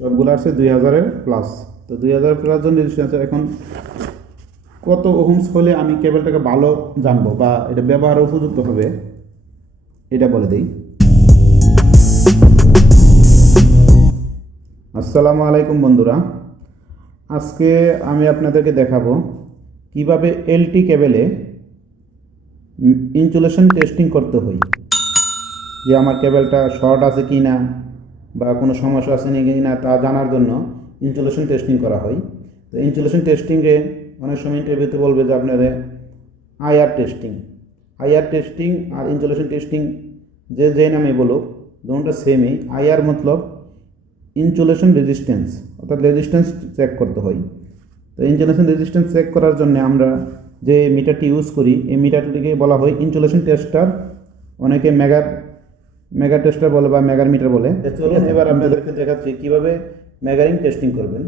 সবগুলো আছে দুই হাজারের প্লাস তো দুই হাজার প্লাস জন রেজিস্ট্রেশন আছে। এখন কত ওহমস হলে আমি কেবলটাকে ভালো জানব বা এটা ব্যবহার উপযুক্ত হবে, এটা বলে দিই। আসসালামু আলাইকুম বন্ধুরা। আজকে আমি আপনাদেরকে দেখাবো কীভাবে এলটি কেবেলে ইনসুলেশন টেস্টিং করতে হয়, যে আমার কেবেলটা শর্ট আছে কি না বা কোনো সমস্যা আছে নাকি না তা জানার জন্য ইনসুলেশন টেস্টিং করা হয়। তো ইনসুলেশন টেস্টিংয়ে অনেক সময় ইন্টারভিউতে বলবে যে আপনাদের আইআর টেস্টিং আইআর টেস্টিং আর ইনসুলেশন টেস্টিং যে যে নামে বলুক, দুটোটা সেমই আইআর মতলব ইনসুলেশন রেজিস্ট্যান্স অর্থাৎ রেজিস্ট্যান্স চেক করতে হয়। তো ইনসুলেশন রেজিস্ট্যান্স চেক করার জন্য আমরা যে মিটারটি ইউজ করি, এই মিটারটিকে বলা হয় ইনসুলেশন টেস্টার অনেকে মেগার মেগা টেস্টার বলে বা মেগার মিটার বলে। চলুন এবার আপনাদেরকে দেখাচ্ছি কীভাবে মেগারিং টেস্টিং করবেন।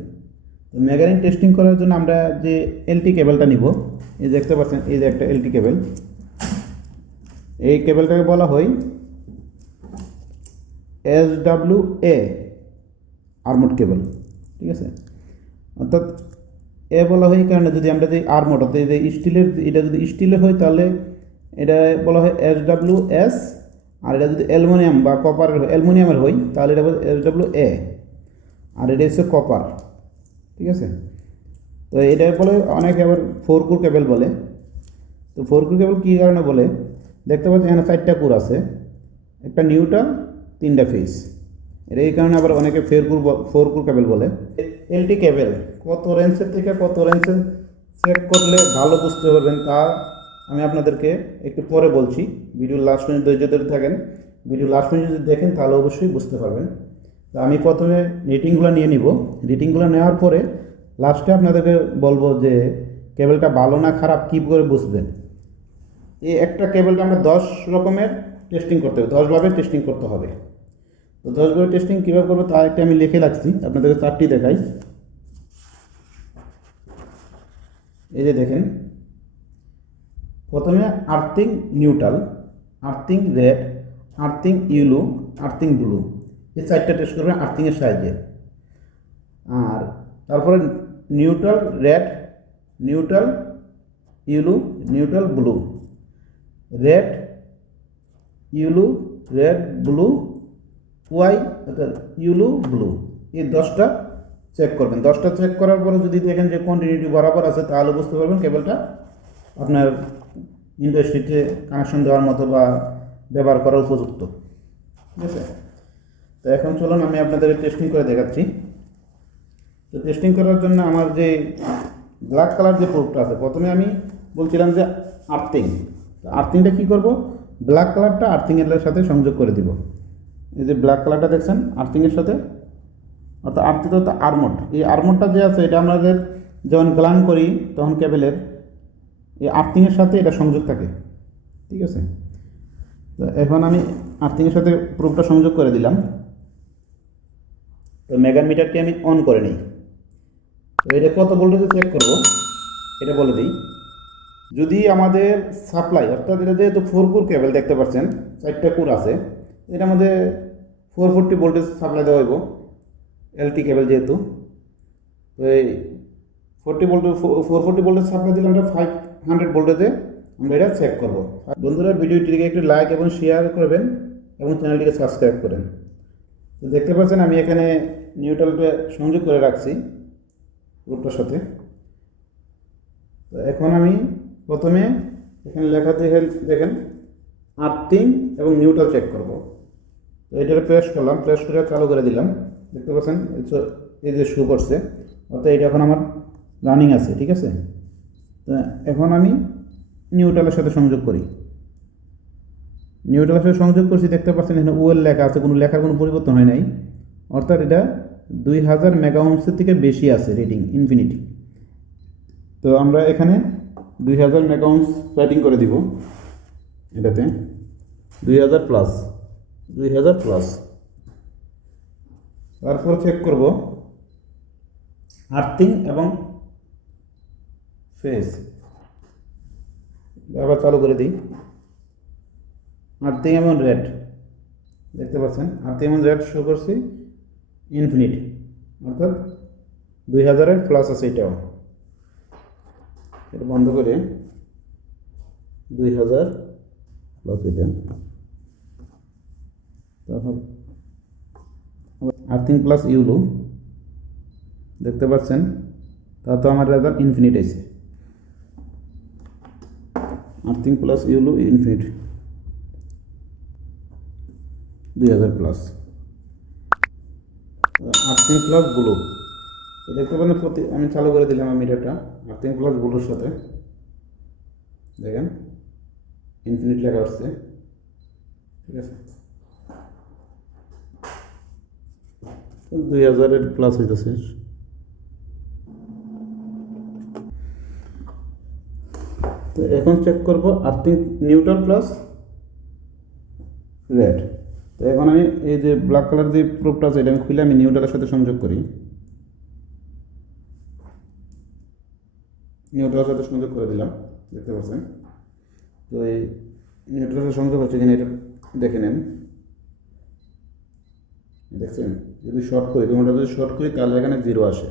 তো মেগারিং টেস্টিং করার জন্য আমরা যে এলটি কেবলটা নিব এই দেখতে পাচ্ছেন এই যে একটা এলটি কেবল এই কেবলটাকে বলা হয় S W A armoured cable ঠিক আছে? অর্থাৎ এ বলা হয় কারণে যদি আমরা যে আর্মোড অর্থাৎ এই যে স্টিলের এটা যদি স্টিলের হয় তাহলে এটা বলা হয় এস ডাব্লিউ এস আর এটা যদি অ্যালুমিনিয়াম বা কপারের অ্যালুমিনিয়ামের হয়, তাহলে এটা এস ডাব্লিউ এ আর এটা হচ্ছে কপার ঠিক আছে? তো এটা বলে অনেকে আবার ফোর কুর কেবল বলে। তো ফোর কুর কেবল কী কারণে বলে? দেখতে পাচ্ছি এখানে চারটা কুর আছে। একটা নিউটা তিনটা ফেস এটা এই কারণে আবার অনেকে ফেরকুর ফোর কুর কেবল বলে। এলটি কেবল কত রেঞ্জের থেকে কত রেঞ্জের চেক করলে ভালো বুঝতে পারবেন তা আমি আপনাদেরকে একটু পরে বলছি ভিডিও লাস্ট পর্যন্ত ধৈর্য ধরে থাকেন। ভিডিও লাস্ট পর্যন্ত যদি দেখেন, তাহলে অবশ্যই বুঝতে পারবেন। তো আমি প্রথমে রেটিংগুলো নিয়ে নিব। রেটিংগুলো নেওয়ার পরে লাস্টে আপনাদেরকে বলব যে কেবলটা ভালো না খারাপ কী করে বুঝবেন? এই একটা কেবলটা আমরা দশ রকমের টেস্টিং করতে হবে। দশভাবে টেস্টিং করতে হবে। তো দশভাবে টেস্টিং কীভাবে করব তা একটা আমি লিখে রাখছি। আপনাদেরকে চারটি দেখাই। এই যে দেখেন প্রথমে earthing neutral earthing red earthing yellow earthing blue এই চারটা টেস্ট করবেন আর্থিংয়ের সাহায্যে। আর তারপরে neutral red neutral yellow neutral blue red yellow red blue Y অর্থাৎ ইউলো ব্লু এই দশটা চেক করবেন। দশটা চেক করার পরে যদি দেখেন যে কন্টিনিউটি বরাবর আছে, তাহলে বুঝতে পারবেন কেবলটা আপনার ইন্ডাস্ট্রিতে কানেকশন দেওয়ার মতো বা ব্যবহার করার উপযুক্ত। ঠিক আছে? তো এখন চলুন আমি আপনাদের টেস্টিং করে দেখাচ্ছি। তো টেস্টিং করার জন্য আমার যে ব্ল্যাক কালার যে প্রুফটা আছে, প্রথমে আমি বলছিলাম যে আর্থিং আর্থিংটা কী করব? ব্ল্যাক কালারটা আর্থিংয়ের সাথে সংযোগ করে দিব। এই যে ব্ল্যাক কালারটা দেখছেন আর্থিংয়ের সাথে? অর্থাৎ আর্থিং তো আর্মোড এই আর্মোডটা যে আছে, এটা আমাদের যখন গ্লান করি, তখন কেবেলের এই আর্থিংয়ের সাথে এটা সংযোগ থাকে। ঠিক আছে? তো এখন আমি আর্থিংয়ের সাথে প্রুফটা সংযোগ করে দিলাম। তো মেগান মিটারটি আমি অন করে নিই। তো এটা কত ভোল্টেজে চেক করব? এটা বলে দিই। যদি আমাদের সাপ্লাই অর্থাৎ এটা যেহেতু ফোর কুর কেবল দেখতে পাচ্ছেন, চারটা কুর আছে এটা আমাদের ফোর ফোরটি ভোল্টেজ সাপ্লাই দেওয়া হইব এলটি কেবল যেহেতু। তো এই forty voltage four forty voltage supply দিলে আমরা ফাইভ হান্ড্রেড ভোল্টেজে আমরা এটা চেক করব। বন্ধুরা, ভিডিওটিকে একটু লাইক এবং শেয়ার করবেন এবং চ্যানেলটিকে সাবস্ক্রাইব করেন তো দেখতে পাচ্ছেন, আমি এখানে নিউট্রালটা সংযোগ করে রাখছি গ্রুপটার সাথে। তো এখন আমি প্রথমে এখানে লেখা দেখে দেখেন আর্থিং এবং নিউট্রাল চেক করব। তো এটা প্রেস করলাম প্রেস করে চালু করে দিলাম। দেখতে পাচ্ছেন এই যে শু করছে। অর্থাৎ এটা এখন আমার রানিং আছে, ঠিক আছে? এখন আমি নিউট্রালের সাথে সংযোগ করি। নিউট্রালের সাথে সংযোগ করছি, দেখতে পাচ্ছেন এখানে ওয়েল লেখা আছে, কোনো লেখার কোনো পরিবর্তন হয় নাই। অর্থাৎ এটা দুই হাজার মেগাওমসের থেকে বেশি আছে রেটিং ইনফিনিটি তো আমরা এখানে দুই হাজার মেগাওমস রেটিং করে দিব এটাতে। দুই হাজার প্লাস দুই হাজার প্লাস তারপর চেক করব। আর্থিং এবং ফেস আবার চালু করে দিই। আর্থিং এবং রেড দেখতে পাচ্ছেন আর্থিং এবং রেড শো করছি ইনফিনিটি অর্থাৎ দুই হাজারের প্লাস আছে এটাও। এটা বন্ধ করে দুই হাজার প্লাস এটা। তারপর আর্থিং প্লাস ইউলো। দেখতে পাচ্ছেন তা তো আমার রেজাল্ট ইনফিনিট আছে। আর্থিং প্লাস ইউলো ইনফিনিট দুই হাজার প্লাস আর্থিং প্লাস ব্লু দেখতে পাবেন প্রতি আমি চালু করে দিলাম আমি এটা আর্থিং প্লাস ব্লুর সাথে। দেখেন। ইনফিনিট লেখা আসছে। ঠিক আছে? দুই হাজারের প্লাস হইতেছে। তো এখন চেক করব আর্থিং নিউট্রাল প্লাস রেড তো এখন আমি এই যে ব্ল্যাক কালার যে প্রুফটা আছে, এটা আমি খুলে আমি নিউট্রালের সাথে সংযোগ করি। নিউট্রালের সাথে সংযোগ করে দিলাম, দেখতে পাচ্ছেন? তো এই নিউট্রালের সংযোগ হচ্ছে কিনা এটা দেখে নেন। দেখছেন? যদি শর্ট করি তোমাটা যদি শর্ট করি, তাহলে এখানে জিরো আসে।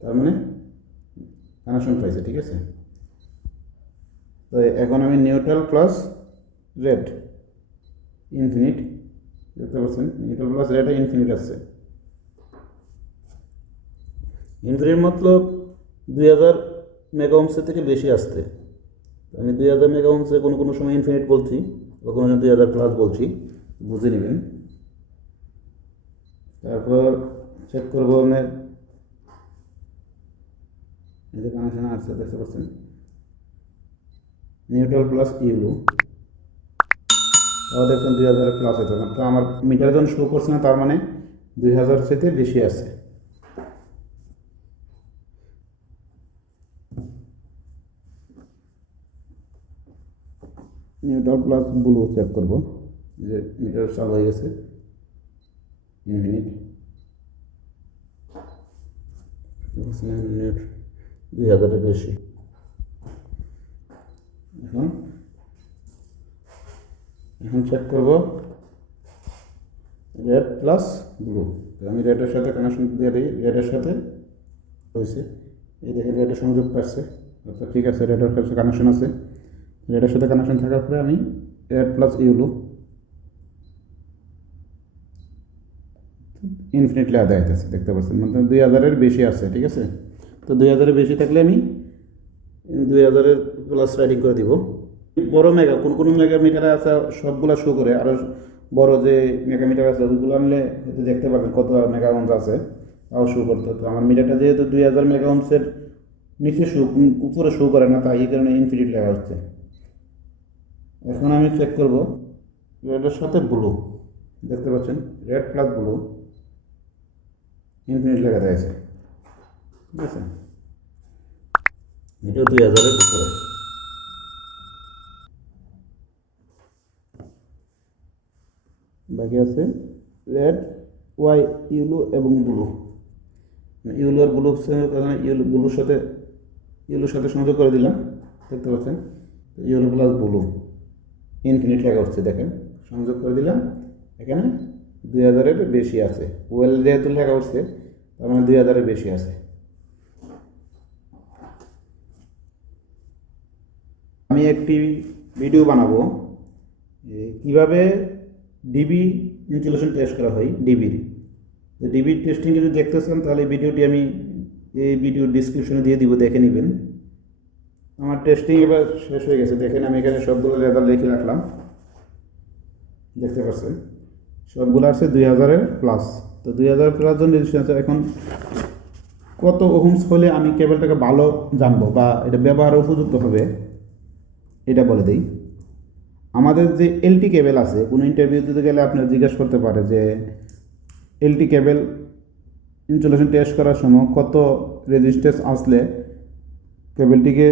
তার মানে কানেকশন পাইছে, ঠিক আছে? তো এখন আমি নিউট্রাল প্লাস রেড ইনফিনিট দেখতে পাচ্ছেন? নিউট্রাল প্লাস রেড ইনফিনিট আসছে। ইনফিনিট মতলব দুই হাজার মেগা মেগাওমসের থেকে বেশি আসতে। আমি দুই হাজার মেগা মেগাওমসে কোনো কোনো সময় ইনফিনিট বলছি বা কোনো দুই হাজার প্লাস বলছি, বুঝে নেবেন। তারপর চেক করব যে কানেকশন আসছে, দেখতে পাচ্ছেন? নিউট্রাল প্লাস ইউলো তাও দেখুন দুই হাজার প্লাস হতে তো আমার মিটার যখন শো করছে না, তার মানে দুই হাজার থেকে বেশি আছে। নিউট্রাল প্লাস ব্লু চেক করব। যে মিটার চালু হয়ে গেছে। ইনফিনিট দুই হাজারের বেশি। এখন এখন চেক করব। রেড প্লাস ব্লু আমি রেডের সাথে কানেকশন দিয়ে দিই। রেডের সাথে হয়েছে। এই দেখে রেডের সংযোগ পাচ্ছে। আচ্ছা ঠিক আছে রেডের কাছে কানেকশন আছে। রেডের সাথে কানেকশন থাকার পরে আমি রেড প্লাস ইউলো ইনফিনিট লেখা দেখাইতেছে দেখতে পাচ্ছেন। মানে দুই হাজারের বেশি আছে, ঠিক আছে? তো দুই হাজারের বেশি থাকলে আমি দুই হাজারের প্লাস রাইডিং করে দিব। বড় মেগা কোন কোন মেগা মিটার আছে, সবগুলা শো করে। আরও বড় যে মেগা মিটার আছে, ওইগুলো আনলে দেখতে পারবেন কত মেগা ওমস আছে, তাও শো করতে তো আমার মিটারটা যেহেতু দুই হাজার মেগা ওমসের নিচে শো উপরে শো করে না, তাই এই কারণে ইনফিনিট লেখা হচ্ছে। এখন আমি চেক করব। রেডের সাথে ব্লু দেখতে পাচ্ছেন? রেড প্লাস ব্লু ইনফিনিট লেখা রয়েছে ঠিক আছে? এটাও দুই হাজারের উপরে। বাকি আছে রেড ওয়াই ইউলো এবং ব্লু ইউলো আর ব্লু ইউলো ব্লুর সাথে ইউলোর সাথে সংযোগ করে দিলাম, দেখতে পাচ্ছেন? ইউলো প্লাস ব্লু ইনফিনিট লেখা হচ্ছে, দেখেন। সংযোগ করে দিলাম, এখানে দুই হাজারের বেশি আছে। ওয়েল যেহেতু লেখা হচ্ছে, তার মানে দুই হাজারের বেশি আছে। আমি একটি ভিডিও বানাবো কীভাবে ডিবি ইনস্টলেশন টেস্ট করা হয় ডিবির ডিবির টেস্টিং যদি দেখতে চান তাহলে ভিডিওটি আমি এই ভিডিও ডিসক্রিপশনে দিয়ে দিব, দেখে নেবেন। আমার টেস্টিং এবার শেষ হয়ে গেছে। দেখেন, আমি এখানে সবগুলো রেজাল্ট লিখে রাখলাম। দেখতে পাচ্ছেন? সবগুলো আছে দুই হাজারের প্লাস তো দুই হাজার প্লাস জন্য এখন কত ওহমস হলে আমি কেবলটাকে ভালো জানব, বা এটা ব্যবহার উপযুক্ত হবে? এটা বলে দিই। আমাদের যে এলটি কেবেল আছে, কোনো ইন্টারভিউ দিতে গেলে আপনার জিজ্ঞাসা করতে পারে যে এলটি কেবেল ইনস্টলেশন টেস্ট করার সময় কত রেজিস্ট্যান্স আসলে কেবেলটিকে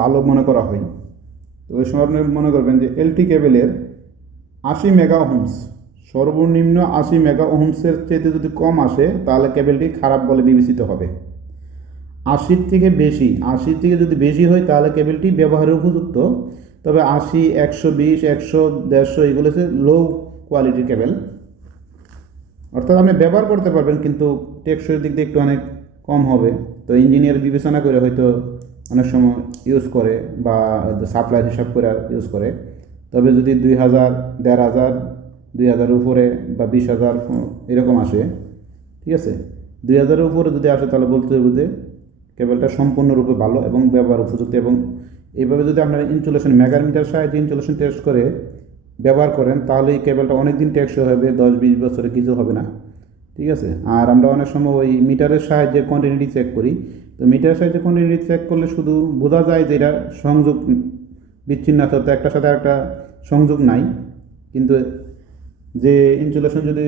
ভালো মনে করা হয়? তো ওই সময় আপনি মনে করবেন যে এলটি কেবেলের আশি মেগা ওহমস সর্বনিম্ন আশি মেগা ওহমসের চাইতে যদি কম আসে, তাহলে কেবেলটি খারাপ বলে বিবেচিত হবে। আশির থেকে বেশি, আশির থেকে যদি বেশি হয় তাহলে কেবেলটি ব্যবহারের উপযুক্ত। তবে আশি, একশো বিশ, একশো দেড়শো এগুলো হচ্ছে লো কোয়ালিটির কেবেল। অর্থাৎ আপনি ব্যবহার করতে পারবেন কিন্তু টেকসই দিক দিয়ে একটু অনেক কম হবে। তো ইঞ্জিনিয়ার বিবেচনা করে হয়তো অনেক সময় ইউজ করে বা সাপ্লাই হিসাব করে ইউজ করে। তবে যদি দুই হাজার, দেড় হাজার, দুই হাজারের উপরে বা বিশ হাজার, এরকম আসে, ঠিক আছে? দুই হাজারের উপরে যদি আসে তাহলে বলতে হবে যে কেবলটা সম্পূর্ণরূপে ভালো এবং ব্যবহার উপযুক্ত এবং এইভাবে যদি আপনারা ইনসুলেশন মেগামিটার সাহায্যে ইনসুলেশন টেস্ট করে ব্যবহার করেন তাহলে এই কেবলটা অনেক দিন টেকসই হবে দশ বিশ বছরে কিছু হবে না। ঠিক আছে? আর আমরা অনেক সময় ওই মিটারের সাহায্যে কন্টিনিউটি চেক করি। তো মিটারের সাহায্যে কন্টিনিউটি চেক করলে শুধু বোঝা যায় যে এটা সংযোগ বিচ্ছিন্ন অর্থাৎ একটার সাথে একটা সংযোগ নাই। কিন্তু যে ইনসুলেশন যদি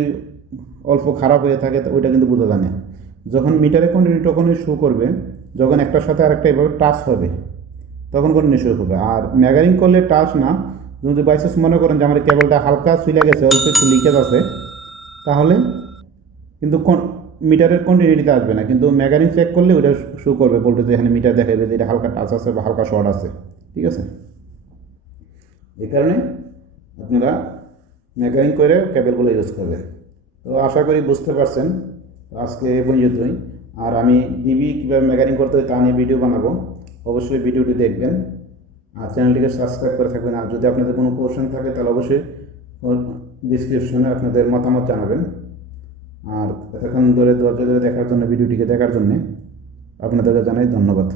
অল্প খারাপ হয়ে থাকে, তো ওইটা কিন্তু বোঝা যায় না। যখন মিটারে কন্টিনিউ তখনই শো করবে যখন একটার সাথে আরেকটা এভাবে টাচ হবে, তখন কোনো শো হবে। আর ম্যাগারিং করলে টাচ না, যদি বাইসেস মনে করেন যে আমার কেবলটা হালকা সুইলে গেছে, অল্প একটু লিকেজ আছে, তাহলে কিন্তু কোন মিটারের কন্টিনিউটিতে আসবে না। কিন্তু ম্যাগারিং চেক করলে ওইটা শো করবে যে এখানে মিটার দেখাবে যে এটা হালকা টাচ আছে বা হালকা শর্ট আছে। ঠিক আছে? এই কারণে আপনারা ম্যাগারিং করে কেবলগুলো ইউজ করবেন। তো আশা করি বুঝতে পারছেন। আজকে এ পর্যন্তই। আর আমি ডিবি কীভাবে মেকানিং করতে হয় তা নিয়ে ভিডিও বানাবো। অবশ্যই ভিডিওটি দেখবেন। আর চ্যানেলটিকে সাবস্ক্রাইব করে থাকবেন। আর যদি আপনাদের কোনো কোশ্চেন থাকে, তাহলে অবশ্যই ডিসক্রিপশনে আপনাদের মতামত জানাবেন। আর এতক্ষণ ধরে দরজা ধরে দেখার জন্য ভিডিওটিকে দেখার জন্যে আপনাদেরকে জানাই ধন্যবাদ।